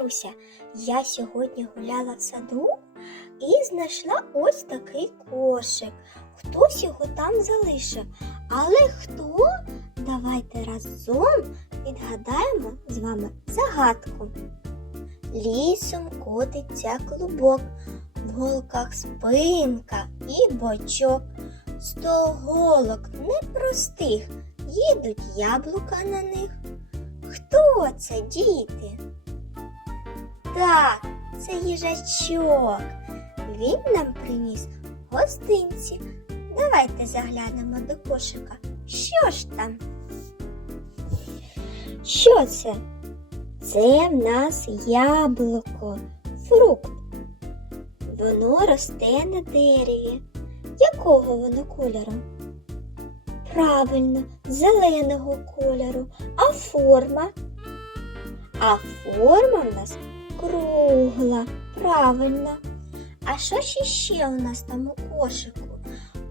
Катруся. Я сьогодні гуляла в саду і знайшла ось такий кошик. Хтось його там залишив. Але хто? Давайте разом відгадаємо з вами загадку. Лісом котиться клубок, в голках спинка і бочок. Сто голок непростих, їдуть яблука на них. Хто це, діти? Так, це їжачок. Він нам приніс гостинці. Давайте заглянемо до кошика. Що ж там? Що це? Це в нас яблуко, фрукт. Воно росте на дереві. Якого воно кольору? Правильно, зеленого кольору. А форма? А форма в нас кругла. Правильно. А що ж іще у нас там у кошику?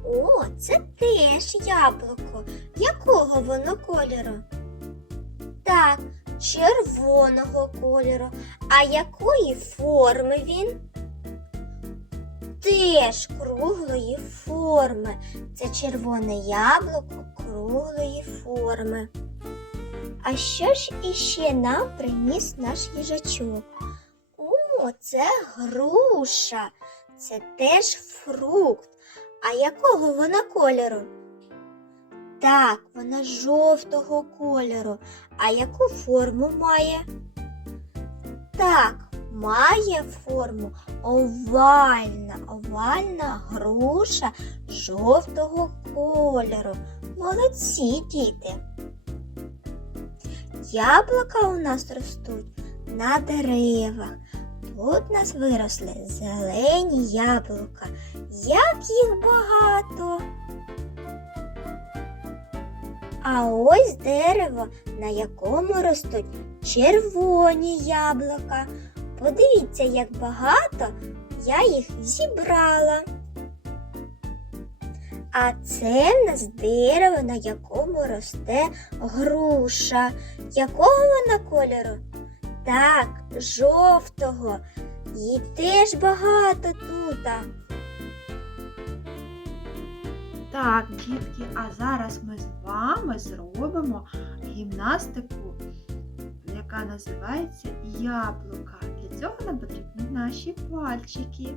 О, це теж яблуко. Якого воно кольору? Так, червоного кольору. А якої форми він? Теж круглої форми. Це червоне яблуко круглої форми. А що ж іще нам приніс наш їжачок? О, це груша. Це теж фрукт. А якого вона кольору? Так, вона жовтого кольору. А яку форму має? Так, має форму овальна, овальна груша жовтого кольору. Молодці діти. Яблука у нас ростуть на деревах. Тут у нас виросли зелені яблука. Як їх багато. А ось дерево, на якому ростуть червоні яблука. Подивіться, як багато я їх зібрала. А це в нас дерево, на якому росте груша. Якого вона кольору? Так, жовтого. Її теж багато тут. Так, дітки, а зараз ми з вами зробимо гімнастику, яка називається яблука. Для цього нам потрібні наші пальчики.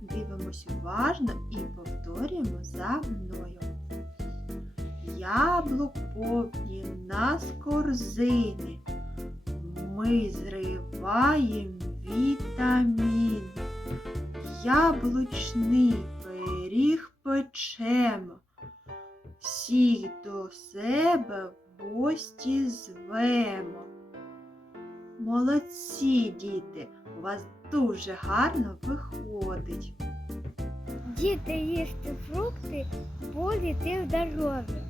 Дивимось уважно і повторюємо за мною. Яблук повні нас корзини. Ми зриваємо вітамін. Яблучний пиріг печемо. Всіх до себе в гості звемо. Молодці, діти! У вас дуже гарно виходить. Діти їсти фрукти, будете здорові.